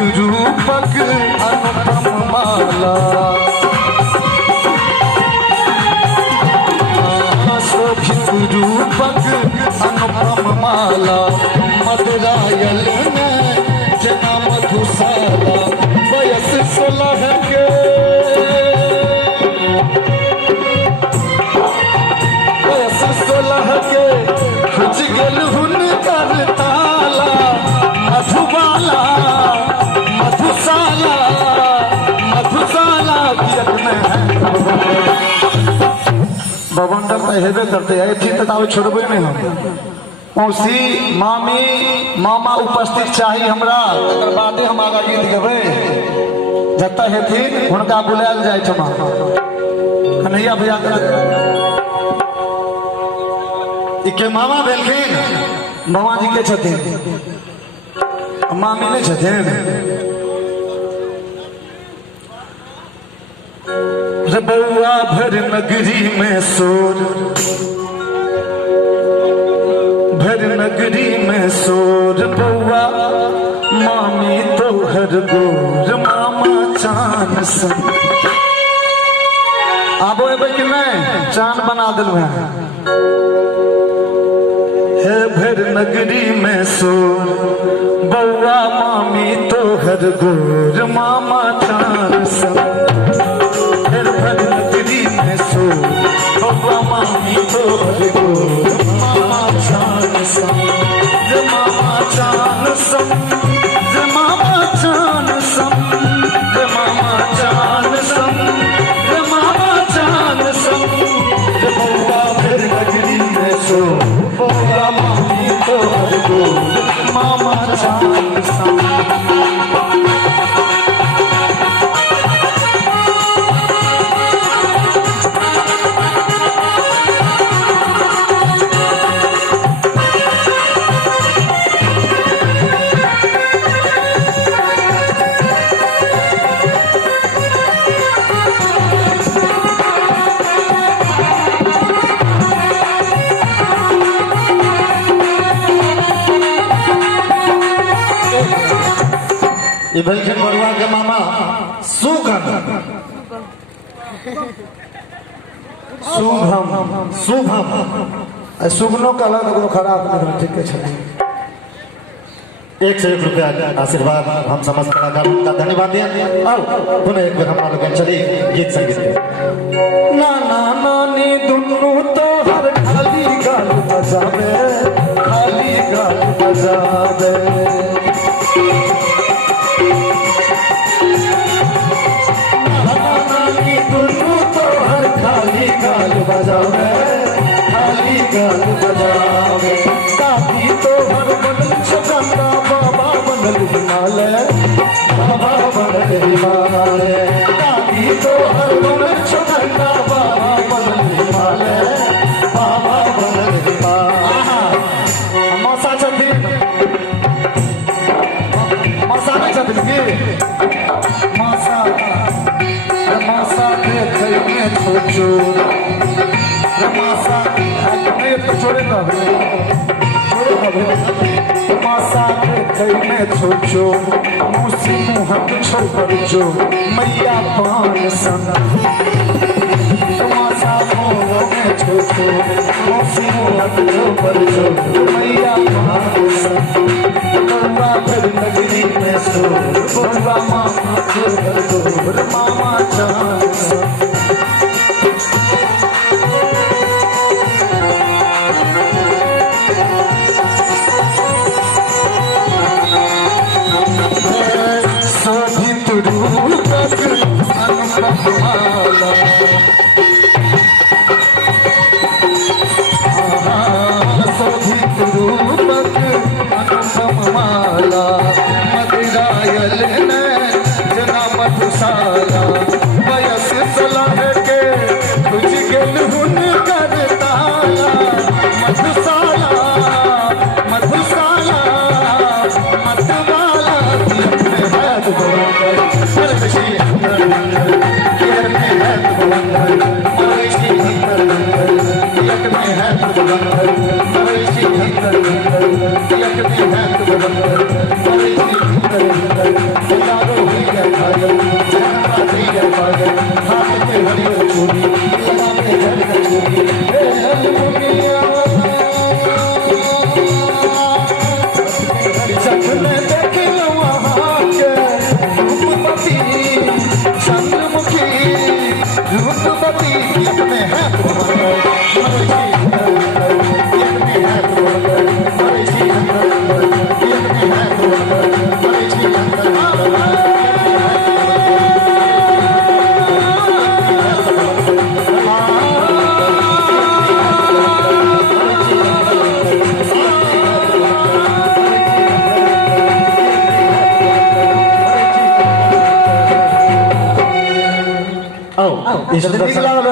रूपक अनुपम माला शोभित रूपक अनुपम माला मदरायल ने जना मधुशाला वयस 16 के वयस 16 के खुज गल हुनकर ताला मधुबाला मधुशाला मधुशाला कियत में है बवंडर तो हेबे करते हैं ठीक बताओ छोड़बे नहीं हम मौसी मामी मामा उपस्थित चाहिए हमरा तकर बादे हम आगा गीत गेबै जतऽ हेथिन हुनका बुलायल जाय छै कन्हैया भैया के मामा भेलखिन मामा जी के छथिन मामी नहीं छथिन बउआ भर नगरी में शोर भर नगरी में शोर बउआ मामी तो हर गोर मामा चान सन आबो एबै कि नहीं चान बना दिल है भर नगरी में शोर बउआ मामी तो हर गोर मामा चान सन भर नगरी में सो बउआ मामी तो हर गोर मामा चान सन मामा चान सन मामा चान सन मामा चान सन मामा चान सन बउआ भर नगरी में सो बउआ मामी तो हर गोर मामा चान सन ये बल्कि बरुआ के मामा सुगम शुभम शुभम सुगनो का अलग खराब नहीं ठीक है 1 से 1 रुपया आशीर्वाद हम समस्त कलाकारों का धन्यवाद दें और पुनः एक बार हमारे लोग चली गीत संगीत नाना नानी दुन्नू तो हर खाली गाल बजावे खाली गाल बजावे नाना नानी दुन्नू तो हर खाली गाल बजावे खाली गाल बजावे दादी तो हर बनल छगंदा बाबा बनल हिमालय बाबा बनल हिमालय दादी तो हर बनल छगंदा बाबा बनल हिमालय बाबा बनल हिमालय मौसा छथिन मौसा नहीं छथिन की मौसा देखे में सोचो मौसा नहीं तो छोड़े मासा देखे में सोचो मुसी मुहत छोड़ जो मैया पान सन मासा मोह में सोचो मुसी मुहत छोड़ जो मैया पान सन बउआ भर नगरी में सो बउआ मामा छोड़ मामा चान सन मधुशाला वयस 16 के तुझ गेल हुनकर ताला मधुशाला मधुशाला मतवाला किरण में है इस नीक दर्शन लागल